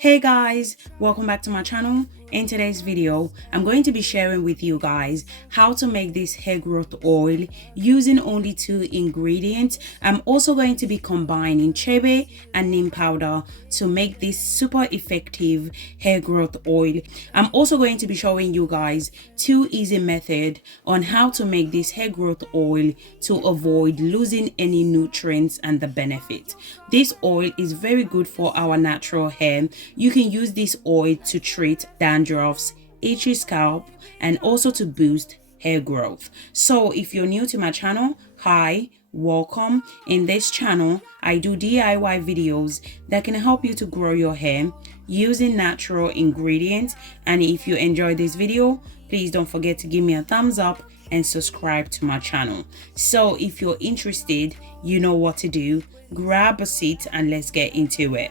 Hey guys, welcome back to my channel. In today's video, I'm going to be sharing with you guys how to make this hair growth oil using only 2 ingredients. I'm also going to be combining Chebe&Neem powder to make this super effective hair growth oil. I'm also going to be showing you guys 2 easy methods on how to make this hair growth oil to avoid losing any nutrients and the benefit. This oil is very good for our natural hair. You can use this oil to treat dandruffs, itchy scalp, and also to boost hair growth. So if you're new to my channel, hi, welcome. In this channel, I do DIY videos that can help you to grow your hair using natural ingredients. And if you enjoy this video, please don't forget to give me a thumbs up and subscribe to my channel. So if you're interested, you know what to do. Grab a seat and let's get into it.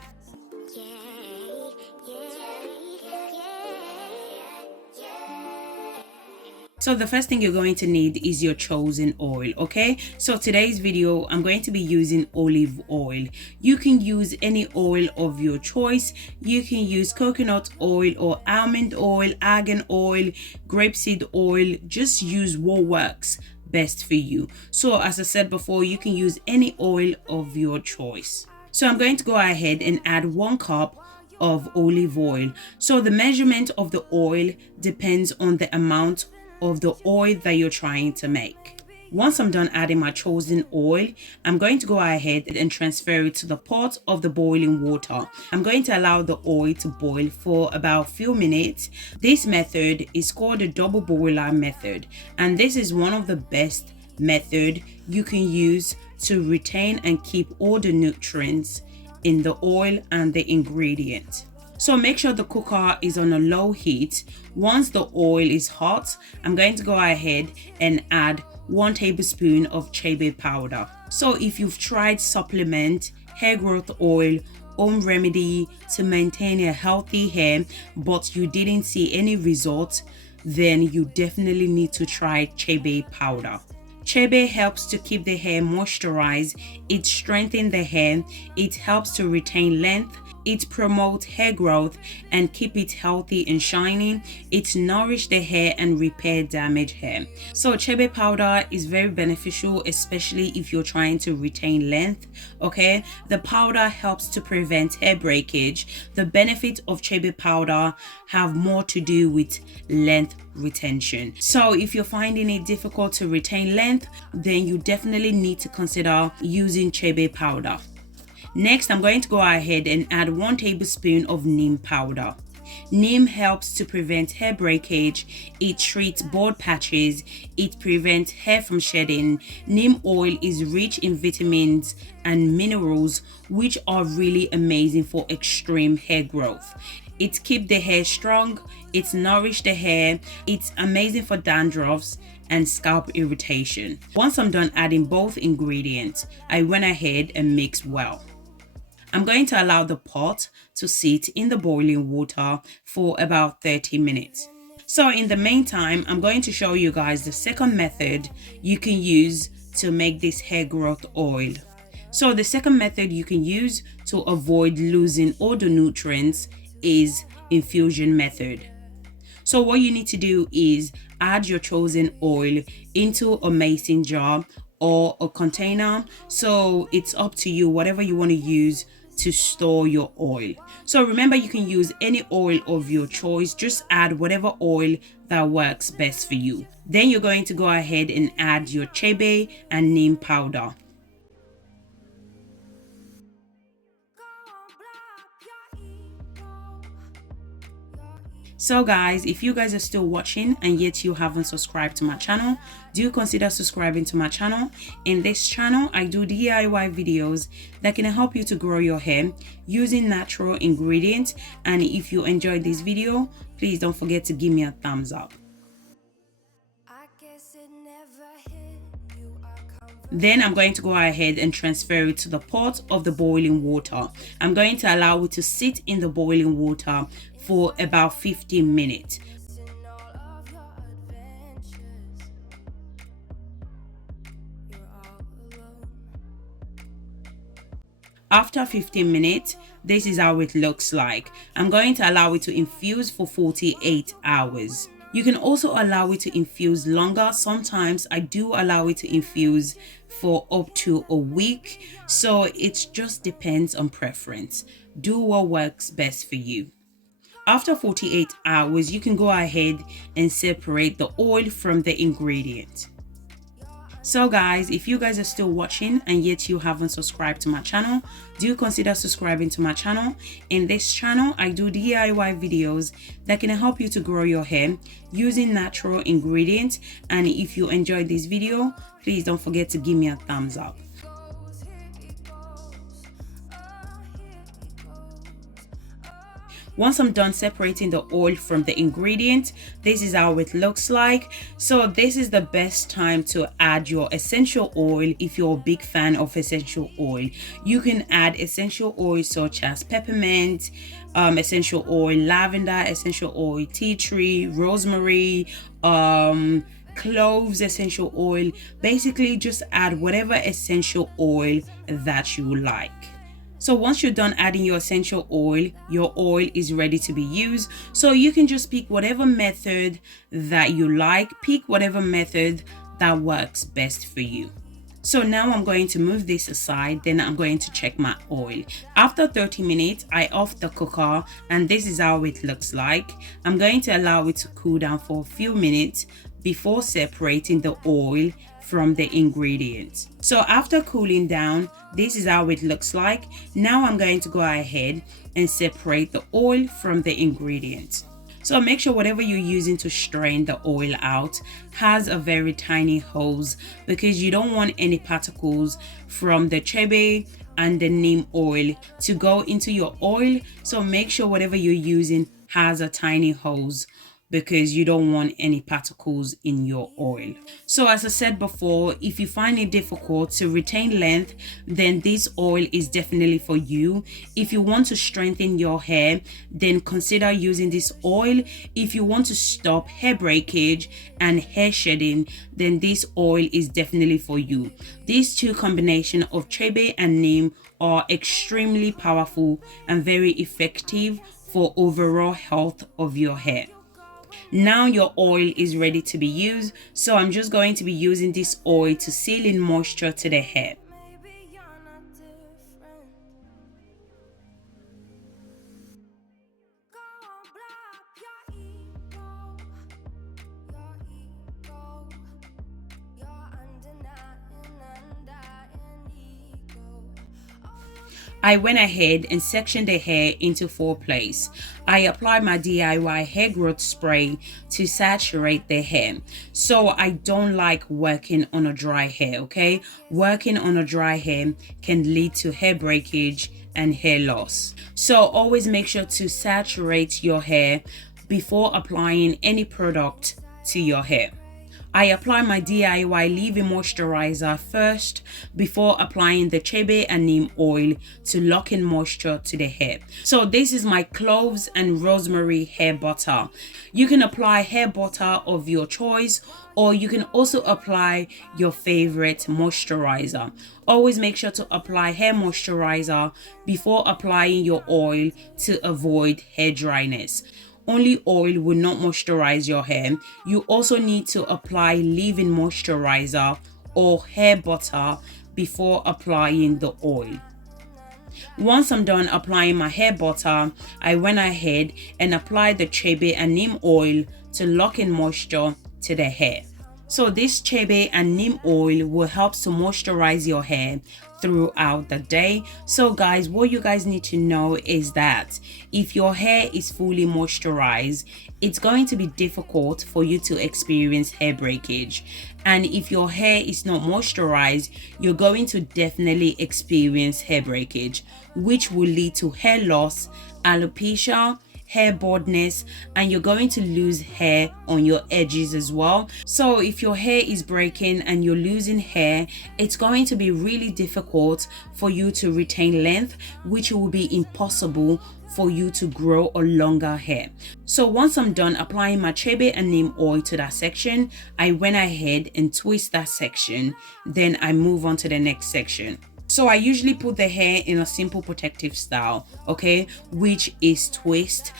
So the first thing you're going to need is your chosen oil, okay? So today's video, I'm going to be using olive oil. You can use any oil of your choice. You can use coconut oil or almond oil, argan oil, grapeseed oil. Just use what works best for you. So as I said before, you can use any oil of your choice. So I'm going to go ahead and add 1 cup of olive oil. So the measurement of the oil depends on the amount of the oil that you're trying to make. Once I'm done adding my chosen oil, I'm going to go ahead and transfer it to the pot of the boiling water. I'm going to allow the oil to boil for about a few minutes. This method is called the double boiler method, and this is one of the best methods you can use to retain and keep all the nutrients in the oil and the ingredient. So make sure the cooker is on a low heat. Once the oil is hot, I'm going to go ahead and add 1 tablespoon of Chebe powder. So if you've tried supplement, hair growth oil, home remedy to maintain a healthy hair, but you didn't see any results, then you definitely need to try Chebe powder. Chebe helps to keep the hair moisturized, it strengthens the hair, it helps to retain length, it promotes hair growth and keep it healthy and shining. It nourishes the hair and repair damaged hair. So Chebe powder is very beneficial, especially if you're trying to retain length. Okay, the powder helps to prevent hair breakage. The benefit of Chebe powder have more to do with length retention. So if you're finding it difficult to retain length, then you definitely need to consider using Chebe powder. Next, I'm going to go ahead and add 1 tablespoon of neem powder. Neem helps to prevent hair breakage, it treats bald patches, it prevents hair from shedding. Neem oil is rich in vitamins and minerals which are really amazing for extreme hair growth. It keeps the hair strong, it nourishes the hair, it's amazing for dandruffs and scalp irritation. Once I'm done adding both ingredients, I went ahead and mixed well. I'm going to allow the pot to sit in the boiling water for about 30 minutes. So in the meantime, I'm going to show you guys the second method you can use to make this hair growth oil. So the second method you can use to avoid losing all the nutrients is infusion method. So what you need to do is add your chosen oil into a mason jar or a container. So it's up to you, whatever you want to use to store your oil. So remember, you can use any oil of your choice. Just add whatever oil that works best for you. Then you're going to go ahead and add your Chebe&Neem powder. So guys, if you guys are still watching and yet you haven't subscribed to my channel, do consider subscribing to my channel. In this channel, I do DIY videos that can help you to grow your hair using natural ingredients. And if you enjoyed this video, please don't forget to give me a thumbs up. Then I'm going to go ahead and transfer it to the pot of the boiling water. I'm going to allow it to sit in the boiling water for about 15 minutes. After 15 minutes, this is how it looks like. I'm going to allow it to infuse for 48 hours. You can also allow it to infuse longer. Sometimes I do allow it to infuse for up to a week. So it just depends on preference. Do what works best for you. After 48 hours, you can go ahead and separate the oil from the ingredient. So guys, if you guys are still watching and yet you haven't subscribed to my channel, do consider subscribing to my channel. In this channel, I do DIY videos that can help you to grow your hair using natural ingredients. And if you enjoyed this video, please don't forget to give me a thumbs up. Once I'm done separating the oil from the ingredient, this is how it looks like. So this is the best time to add your essential oil. If you're a big fan of essential oil, you can add essential oils such as peppermint, essential oil, lavender, essential oil, tea tree, rosemary, cloves essential oil. Basically just add whatever essential oil that you like. So once you're done adding your essential oil, your oil is ready to be used. So you can just pick whatever method that you like, pick whatever method that works best for you. So now I'm going to move this aside, then I'm going to check my oil. After 30 minutes, I off the cooker and this is how it looks like. I'm going to allow it to cool down for a few minutes before separating the oil from the ingredients. So after cooling down, this is how it looks like. Now I'm going to go ahead and separate the oil from the ingredients. So make sure whatever you're using to strain the oil out has a very tiny hose, because you don't want any particles from the Chebe and the neem oil to go into your oil. So make sure whatever you're using has a tiny hose, because you don't want any particles in your oil. So as I said before, if you find it difficult to retain length, then this oil is definitely for you. If you want to strengthen your hair, then consider using this oil. If you want to stop hair breakage and hair shedding, then this oil is definitely for you. These two combinations of Chebe and neem are extremely powerful and very effective for overall health of your hair. Now your oil is ready to be used, so I'm just going to be using this oil to seal in moisture to the hair. I went ahead and sectioned the hair into 4 places. I applied my DIY hair growth spray to saturate the hair. So I don't like working on a dry hair, okay? Working on a dry hair can lead to hair breakage and hair loss. So always make sure to saturate your hair before applying any product to your hair. I apply my DIY leave-in moisturizer first before applying the Chebe and neem oil to lock in moisture to the hair. So this is my cloves and rosemary hair butter. You can apply hair butter of your choice, or you can also apply your favorite moisturizer. Always make sure to apply hair moisturizer before applying your oil to avoid hair dryness. Only oil will not moisturize your hair. You also need to apply leave-in moisturizer or hair butter before applying the oil. Once I'm done applying my hair butter, I went ahead and applied the Chebe and neem oil to lock in moisture to the hair. So this Chebe and neem oil will help to moisturize your hair throughout the day. So guys, what you guys need to know is that if your hair is fully moisturized, it's going to be difficult for you to experience hair breakage. And if your hair is not moisturized, you're going to definitely experience hair breakage, which will lead to hair loss, alopecia, hair baldness, and you're going to lose hair on your edges as well. So if your hair is breaking and you're losing hair, it's going to be really difficult for you to retain length, which will be impossible for you to grow a longer hair. So once I'm done applying my Chebe and neem oil to that section, I went ahead and twist that section. Then I move on to the next section. So I usually put the hair in a simple protective style, okay, which is twist,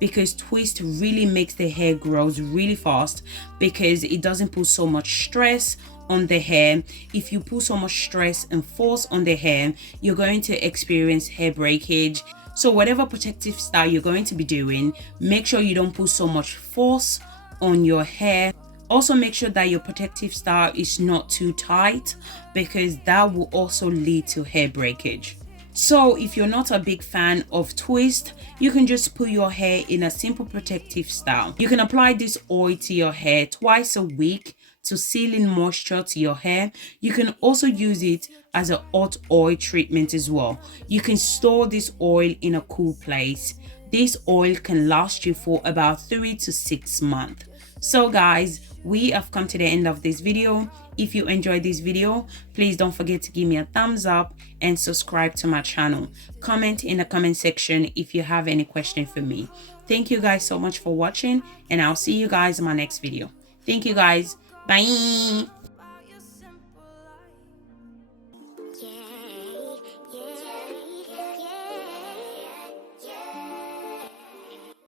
because twist really makes the hair grows really fast because it doesn't put so much stress on the hair. If you put so much stress and force on the hair, you're going to experience hair breakage. So whatever protective style you're going to be doing, make sure you don't put so much force on your hair. Also make sure that your protective style is not too tight, because that will also lead to hair breakage. So if you're not a big fan of twist, you can just put your hair in a simple protective style. You can apply this oil to your hair twice a week to seal in moisture to your hair. You can also use it as a hot oil treatment as well. You can store this oil in a cool place. This oil can last you for about 3 to 6 months. So guys, we have come to the end of this video. If you enjoyed this video, please don't forget to give me a thumbs up and subscribe to my channel. Comment in the comment section if you have any question for me. Thank you guys so much for watching, and I'll see you guys in my next video. Thank you guys. Bye.